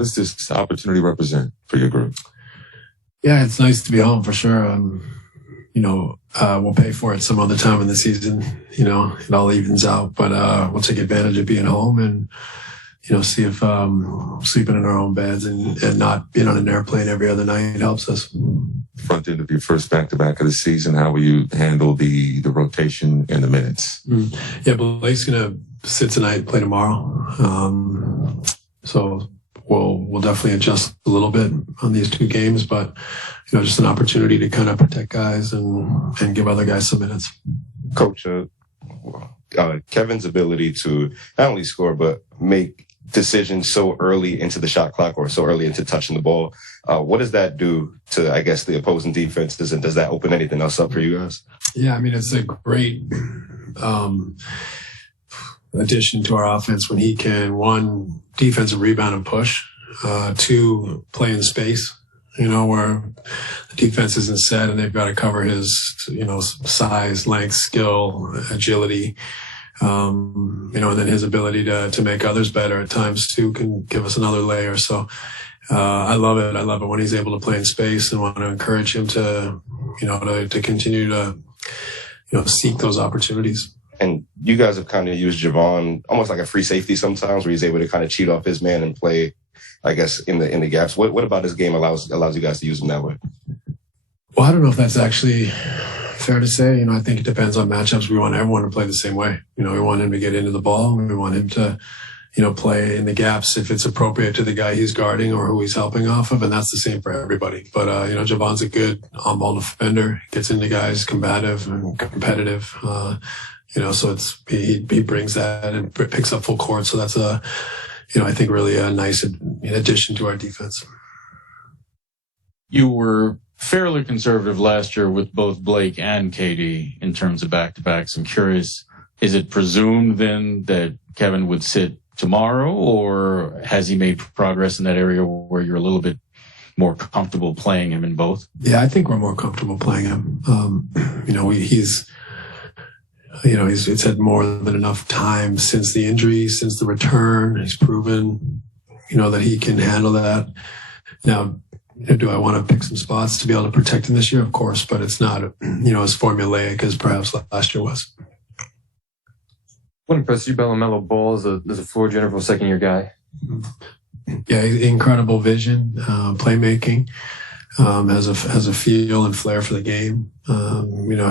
does this opportunity represent for your group? Yeah, it's nice to be home for sure. We'll pay for it some other time in the season. It all evens out, but we'll take advantage of being home and, see if sleeping in our own beds and not being on an airplane every other night helps us. Front end of your first back-to-back of the season, how will you handle the rotation and the minutes? Yeah, Blake's going to sit tonight and play tomorrow. So we'll definitely adjust a little bit on these two games, but just an opportunity to kind of protect guys and give other guys some minutes. Coach, Kevin's ability to not only score but make decisions so early into the shot clock or so early into touching the ball, what does that do to, I guess, the opposing defenses, and does that open anything else up for you guys? Yeah, it's a great addition to our offense when he can, one, defensive rebound and push, two, play in space, where the defense isn't set and they've got to cover his, size, length, skill, agility, and then his ability to make others better at times too can give us another layer. So I love it. I love it when he's able to play in space, and want to encourage him to continue to, seek those opportunities. And you guys have kind of used Javon almost like a free safety sometimes, where he's able to kind of cheat off his man and play, I guess, in the gaps. What about this game allows you guys to use him that way? Well, I don't know if that's actually fair to say. I think it depends on matchups. We want everyone to play the same way. We want him to get into the ball. We want him to, play in the gaps if it's appropriate to the guy he's guarding or who he's helping off of, and that's the same for everybody. But Javon's a good on-ball defender. Gets into guys, combative and competitive. So he brings that and picks up full court. So that's I think really a nice addition to our defense. You were fairly conservative last year with both Blake and KD in terms of back-to-backs. I'm curious, is it presumed then that Kevin would sit tomorrow, or has he made progress in that area where you're a little bit more comfortable playing him in both? Yeah, I think we're more comfortable playing him. He's had more than enough time since the injury, since the return. He's proven, that he can handle that. Now, do I want to pick some spots to be able to protect him this year? Of course, but it's not, as formulaic as perhaps last year was. What impressed you about LaMelo Ball as a floor general second-year guy? Yeah, incredible vision, playmaking, has a feel and flair for the game.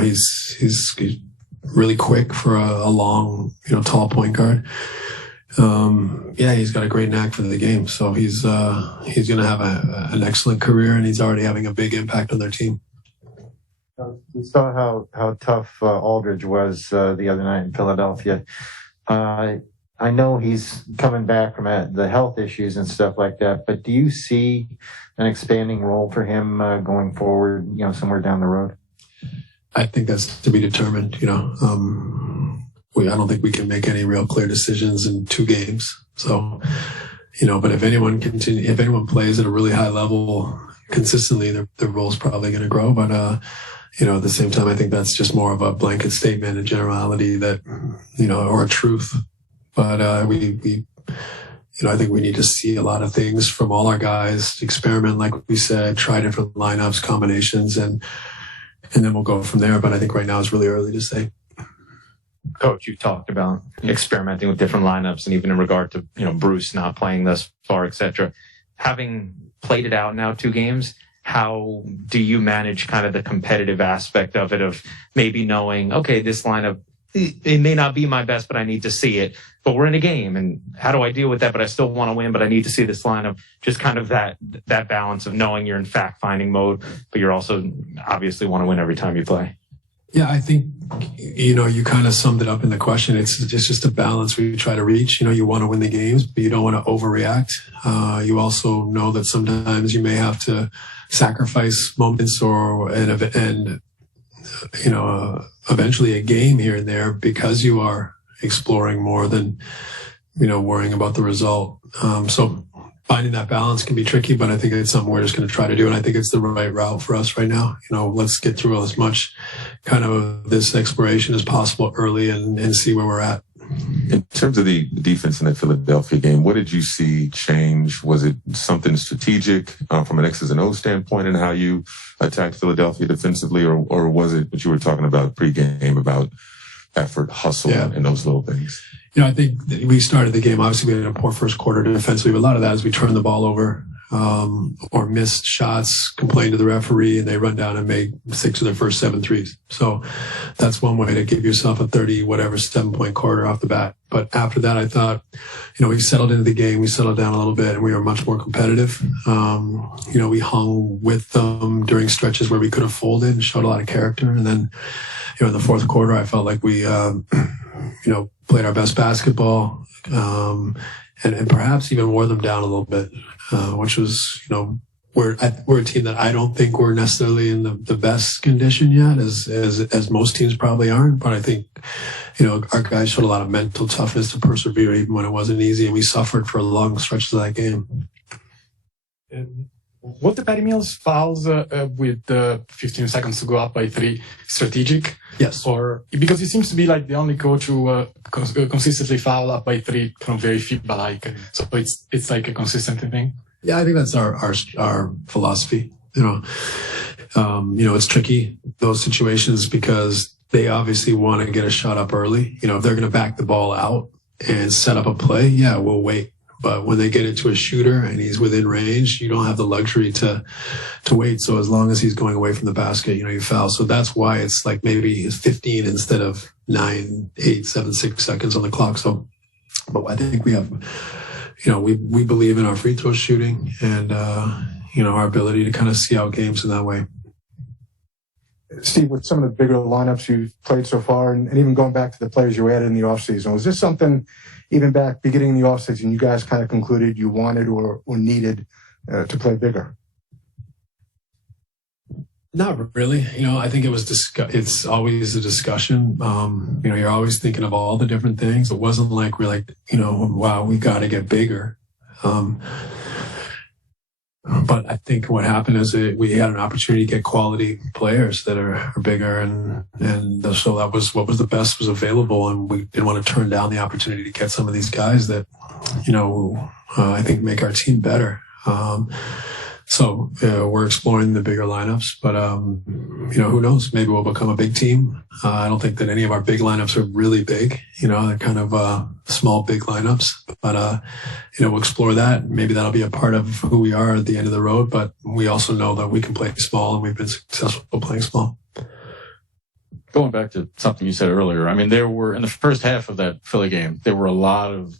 He's really quick for a long, tall point guard. He's got a great knack for the game. So he's going to have an excellent career, and he's already having a big impact on their team. We saw how tough Aldridge was the other night in Philadelphia. I know he's coming back from the health issues and stuff like that, but do you see an expanding role for him going forward, somewhere down the road? I think that's to be determined. I don't think we can make any real clear decisions in 2 games. So, but if anyone plays at a really high level consistently, their role's probably going to grow. But, at the same time, I think that's just more of a blanket statement, a generality that, or a truth. But, I think we need to see a lot of things from all our guys, experiment, like we said, try different lineups, combinations, and then we'll go from there. But I think right now it's really early to say. Coach, you talked about experimenting with different lineups, and even in regard to, Bruce not playing thus far, etc. Having played it out now 2 games, how do you manage kind of the competitive aspect of it, of maybe knowing, okay, this lineup, it may not be my best, but I need to see it. But we're in a game, and how do I deal with that? But I still want to win, but I need to see this lineup. Just kind of that balance of knowing you're in fact-finding mode, but you're also obviously want to win every time you play. Yeah, I think, you kind of summed it up in the question. It's just a balance we try to reach. You want to win the games, but you don't want to overreact. You also know that sometimes you may have to sacrifice moments and eventually a game here and there because you are exploring more than, worrying about the result. So finding that balance can be tricky, but I think it's something we're just going to try to do. And I think it's the right route for us right now. Let's get through as much kind of this exploration as possible early and see where we're at. In terms of the defense in that Philadelphia game, what did you see change? Was it something strategic from an X's and O's standpoint in how you attacked Philadelphia defensively, or was it what you were talking about pregame about effort, hustle, and those little things? I think we started the game. Obviously, we had a poor first quarter defensively, but a lot of that is we turned the ball over or missed shots, complained to the referee, and they run down and make 6 of their first 7 threes. So that's one way to give yourself a 7-point quarter off the bat. But after that, I thought, we settled into the game, we settled down a little bit, and we were much more competitive. We hung with them during stretches where we could have folded and showed a lot of character. And then, in the fourth quarter, I felt like we, played our best basketball, and perhaps even wore them down a little bit, which was, we're a team that I don't think we're necessarily in the best condition yet, as most teams probably aren't. But I think, our guys showed a lot of mental toughness to persevere even when it wasn't easy, and we suffered for long stretches of that game. What the Patty Mills fouls with 15 seconds to go up by 3 strategic? Yes. Or because he seems to be like the only coach who consistently foul up by 3, kind of very FIBA-like. So it's like a consistent thing. Yeah, I think that's our philosophy. It's tricky, those situations, because they obviously want to get a shot up early. If they're going to back the ball out and set up a play, we'll wait. But when they get into a shooter and he's within range, you don't have the luxury to wait. So as long as he's going away from the basket, you foul. So that's why it's like maybe it's 15 instead of 9, 8, 7, 6 seconds on the clock. So, but I think we have, we believe in our free throw shooting and, our ability to kind of see out games in that way. Steve, with some of the bigger lineups you've played so far, and even going back to the players you added in the offseason, was this something, even back beginning in the offseason, you guys kind of concluded you wanted or needed to play bigger? Not really. I think it was it's always a discussion. You're always thinking of all the different things. It wasn't like we're like, wow, we got to get bigger. But I think what happened is we had an opportunity to get quality players that are bigger, and so that was what was the best was available, and we didn't want to turn down the opportunity to get some of these guys that, I think make our team better. So we're exploring the bigger lineups, but who knows? Maybe we'll become a big team. I don't think that any of our big lineups are really big. They're kind of small, big lineups. But we'll explore that. Maybe that'll be a part of who we are at the end of the road. But we also know that we can play small, and we've been successful playing small. Going back to something you said earlier, I mean, there were in the first half of that Philly game, there were a lot of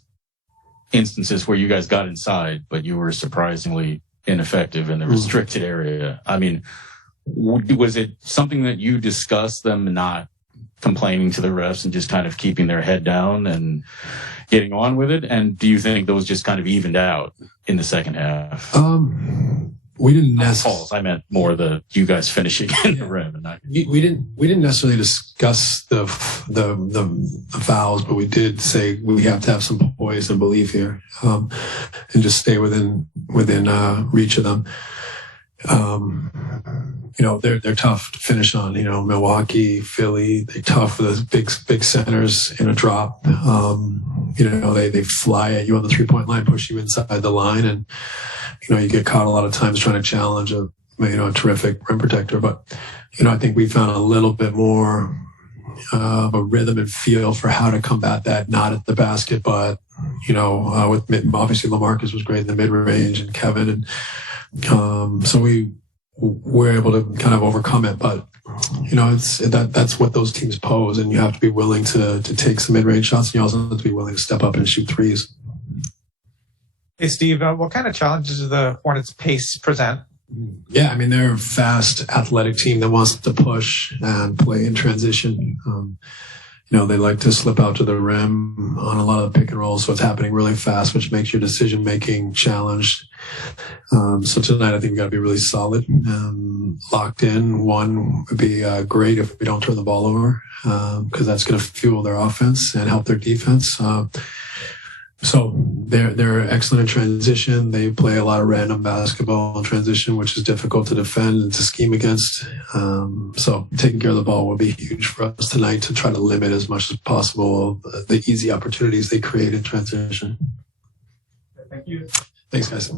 instances where you guys got inside, but you were surprisingly ineffective in the restricted area. I mean, was it something that you discussed, them not complaining to the refs and just kind of keeping their head down and getting on with it? And do you think those just kind of evened out in the second half? We didn't necessarily. I meant more you guys finishing in the rim. And not... we didn't necessarily discuss the fouls, but we did say we have to have some poise and belief here, and just stay within reach of them. They're tough to finish on. Milwaukee, Philly, they're tough for those big centers in a drop. They fly at you on the 3-point line, push you inside the line, and you get caught a lot of times trying to challenge a terrific rim protector. But I think we found a little bit more of a rhythm and feel for how to combat that, not at the basket, but with obviously LaMarcus was great in the mid range, and Kevin, and so we were able to kind of overcome it. But that's what those teams pose, and you have to be willing to take some mid range shots, and you also have to be willing to step up and shoot threes. Hey, Steve, what kind of challenges does the Hornets pace present? Yeah, I mean, they're a fast, athletic team that wants to push and play in transition. They like to slip out to the rim on a lot of the pick and rolls, so it's happening really fast, which makes your decision-making challenged. So tonight, I think we've got to be really solid, locked in. One would be great if we don't turn the ball over, because that's going to fuel their offense and help their defense. So they're excellent in transition. They play a lot of random basketball in transition, which is difficult to defend and to scheme against. So taking care of the ball will be huge for us tonight to try to limit as much as possible the easy opportunities they create in transition. Thank you. Thanks, guys.